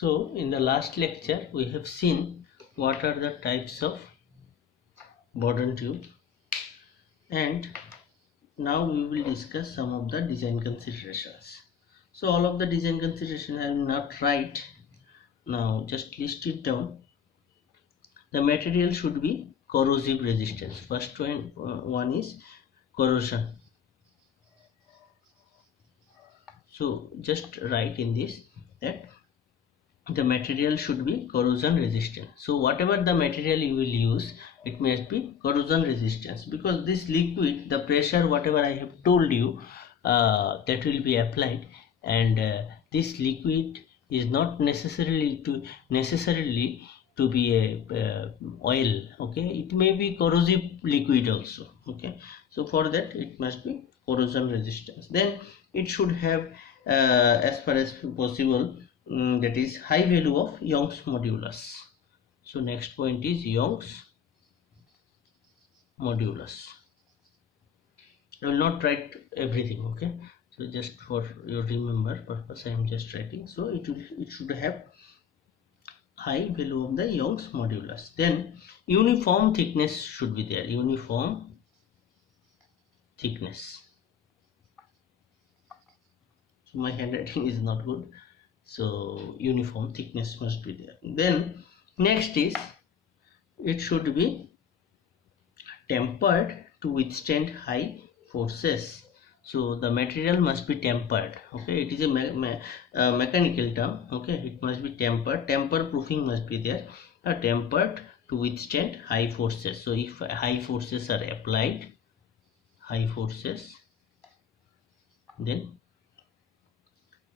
So in the last lecture we have seen what are the types of Bourdon tube, and now we will discuss some of the design considerations. So all of the design considerations I will not write now, just list it down. The material should be corrosive resistance. First one is corrosion. So just write in this that the material should be corrosion resistant. So whatever the material you will use, it must be corrosion resistance, because this liquid, the pressure whatever I have told you, that will be applied, and this liquid is not necessarily to be a oil. Okay, it may be corrosive liquid also. Okay, so for that it must be corrosion resistance. Then it should have as far as possible, that is high value of Young's modulus. So next point is Young's modulus. I will not write everything, okay, so just for your remember purpose I am just writing. So it should have high value of the Young's modulus. Then uniform thickness should be there, uniform thickness. So my handwriting is not good, so uniform thickness must be there. Then next is it should be tempered to withstand high forces. So the material must be tempered. Okay, it is a mechanical term. Okay, it must be tempered. Temper proofing must be there. Tempered to withstand high forces. So if high forces are applied, high forces, then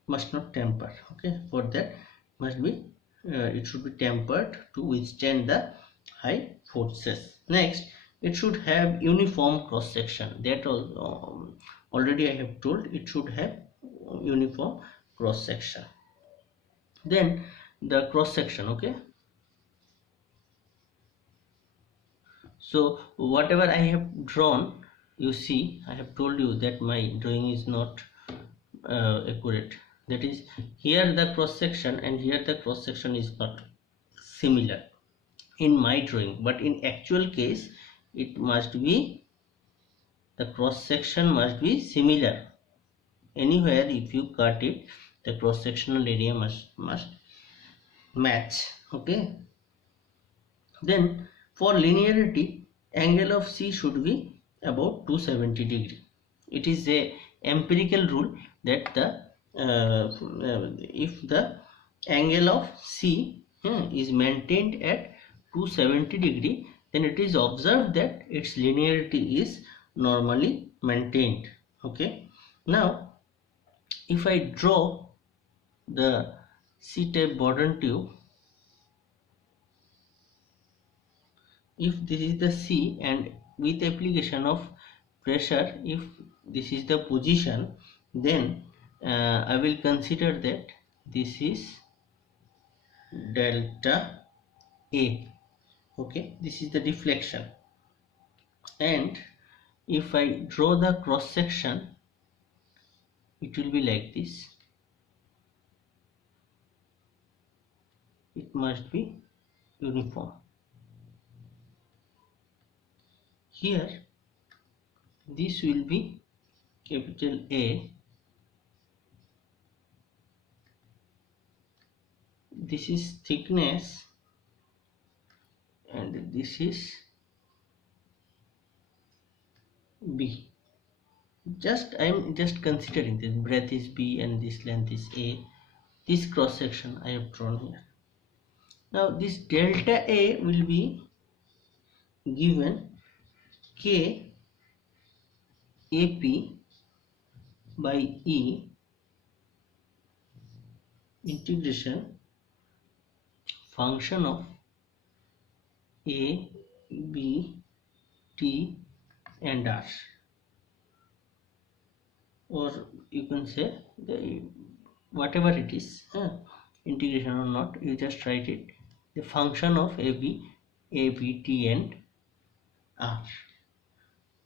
must not temper. Okay, for that must be it should be tempered to withstand the high forces. Next, it should have uniform cross section. That already I have told, it should have uniform cross section. Then the cross section. Okay, so whatever I have drawn, you see I have told you that my drawing is not accurate. That is, here the cross section and here the cross section is not similar in my drawing, but in actual case it must be, the cross section must be similar. Anywhere if you cut it, the cross sectional area must match. Okay, then for linearity, angle of C should be about 270 degree. It is a empirical rule that the if the angle of C is maintained at 270 degree, then it is observed that its linearity is normally maintained. Okay, now if I draw the C-type Bourdon tube, if this is the C and with application of pressure, if this is the position, then I will consider that this is delta A. Okay, this is the deflection, and if I draw the cross section, it will be like this. It must be uniform. Here this will be capital A, this is thickness, and this is B. I am just considering this breadth is B and this length is A. This cross section I have drawn here. Now this delta A will be given K AP by E integration function of A, B, T and R, or you can say whatever it is, integration or not, you just write it, the function of AB, T and R.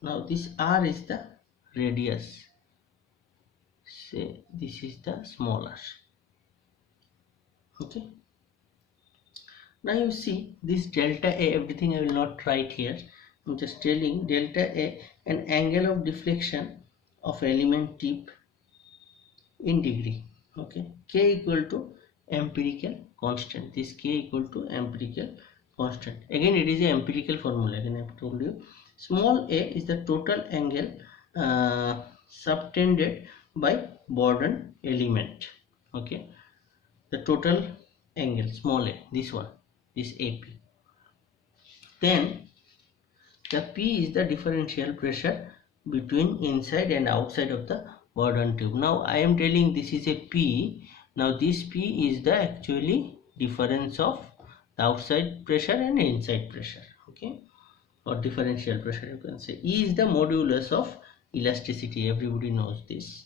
Now this R is the radius, say this is the small r. Okay, now you see this delta A, everything I will not write here. I'm just telling delta A, an angle of deflection of element tip in degree. Okay, K equal to empirical constant. This K equal to empirical constant. Again, it is a empirical formula. Again, I have told you. Small a is the total angle subtended by Bourdon element. Okay, the total angle, small a, this one, this AP. Then the P is the differential pressure between inside and outside of the Bourdon tube. Now I am telling this is a P. Now this P is the actually difference of the outside pressure and inside pressure. Okay, or differential pressure you can say. E is the modulus of elasticity. Everybody knows this.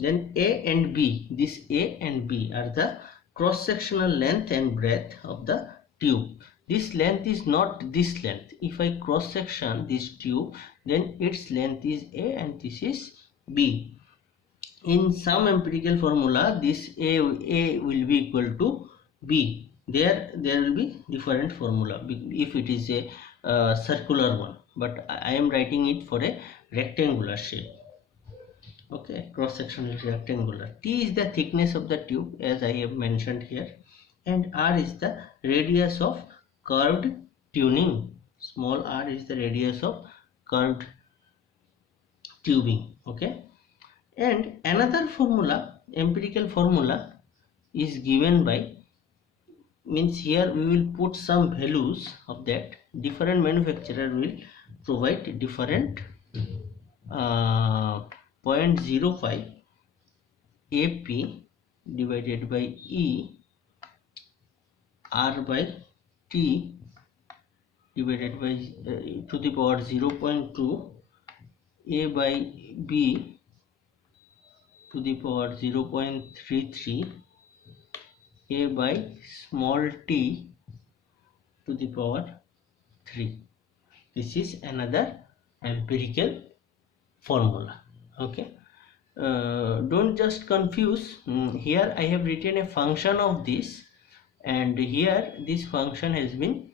Then A and B. This A and B are the cross-sectional length and breadth of the tube. This length is not this length. If I cross-section this tube, then its length is A and this is B. In some empirical formula, this A will be equal to B. There will be different formula if it is a circular one. But I am writing it for a rectangular shape. Okay, cross section is rectangular. T is the thickness of the tube, as I have mentioned here, and R is the radius of curved tuning. Small r is the radius of curved tubing. Okay, and another formula, empirical formula, is given by, means here we will put some values of that. Different manufacturer will provide different 0.05 AP divided by E R by T divided by to the power 0.2 A by B to the power 0.33 A by small t to the power 3. This is another empirical formula. Okay, don't just confuse. Here I have written a function of this, and here this function has been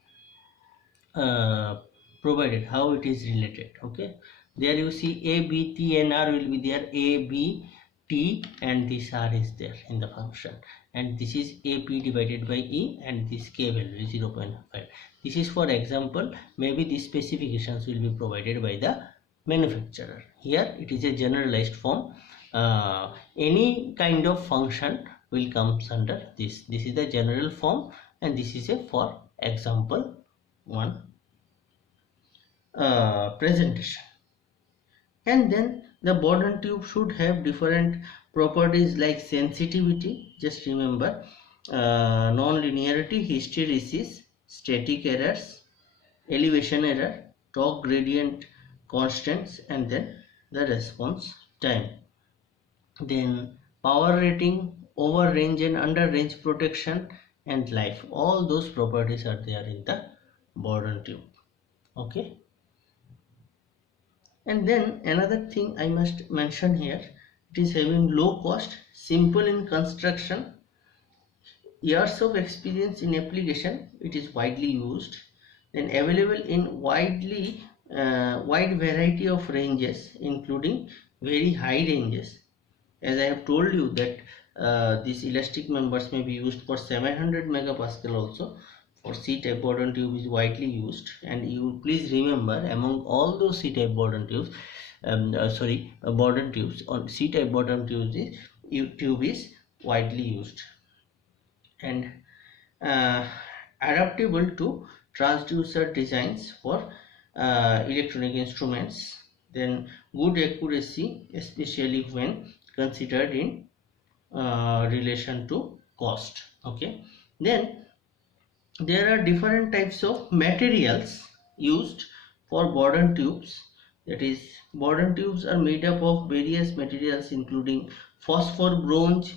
provided how it is related. Okay, there you see A, B, T and R will be there. A, B, T and this R is there in the function, and this is AP divided by E, and this K value is 0.5. This is for example. Maybe these specifications will be provided by the manufacturer. Here it is a generalized form. Any kind of function will comes under this. This is the general form, and this is a for example one presentation. And then the Bourdon tube should have different properties like sensitivity. Just remember, non-linearity, hysteresis, static errors, elevation error, torque gradient constants, and then the response time. Then power rating, over range and under range protection, and life. All those properties are there in the Bourdon tube. Okay. And then another thing I must mention here, it is having low cost, simple in construction, years of experience in application, it is widely used, then available in wide variety of ranges, including very high ranges. As I have told you that these elastic members may be used for 700 megapascal also. For C-type Bourdon tube is widely used, and you please remember, among all those C-type Bourdon tubes, Bourdon tubes, on C-type Bourdon tube is widely used and adaptable to transducer designs for electronic instruments. Then good accuracy, especially when considered in relation to cost. Okay, then there are different types of materials used for Bourdon tubes. That is, Bourdon tubes are made up of various materials including phosphor, bronze,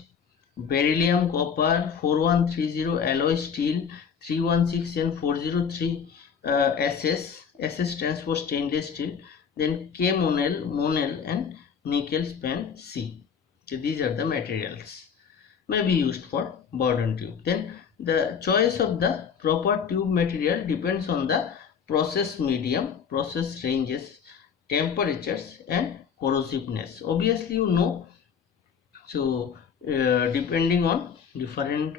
beryllium, copper, 4130 alloy steel, 316 and 403 SS stands for stainless steel, then K monel and nickel span C. So these are the materials. may be used for Bourdon tube. Then the choice of the proper tube material depends on the process medium, process ranges, temperatures and corrosiveness. Obviously you know, so depending on different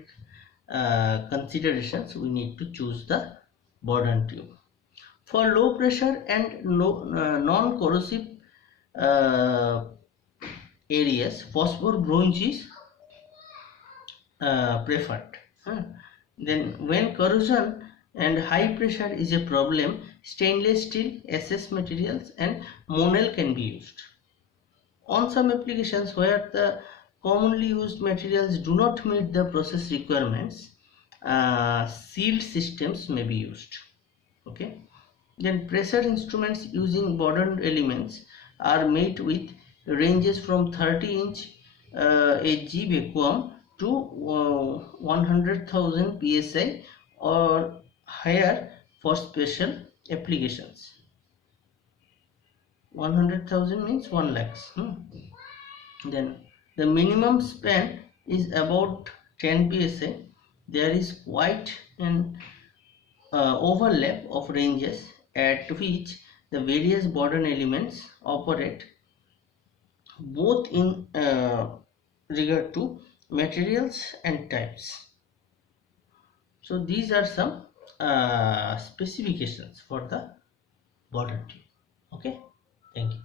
considerations we need to choose the Bourdon tube. For low pressure and non-corrosive uh, areas, phosphor bronze is preferred. Then when corrosion and high pressure is a problem, stainless steel, SS materials and Monel can be used. On some applications where the commonly used materials do not meet the process requirements, sealed systems may be used. Okay. Then pressure instruments using Bourdon elements are made with ranges from 30-inch Hg vacuum to 100,000 psi or higher for special applications. 100,000 means 1 lakhs. Then the minimum span is about 10 psi. There is quite an overlap of ranges at which the various Bourdon elements operate, both in regard to materials and types. So these are some specifications for the Bourdon tube. Okay, thank you.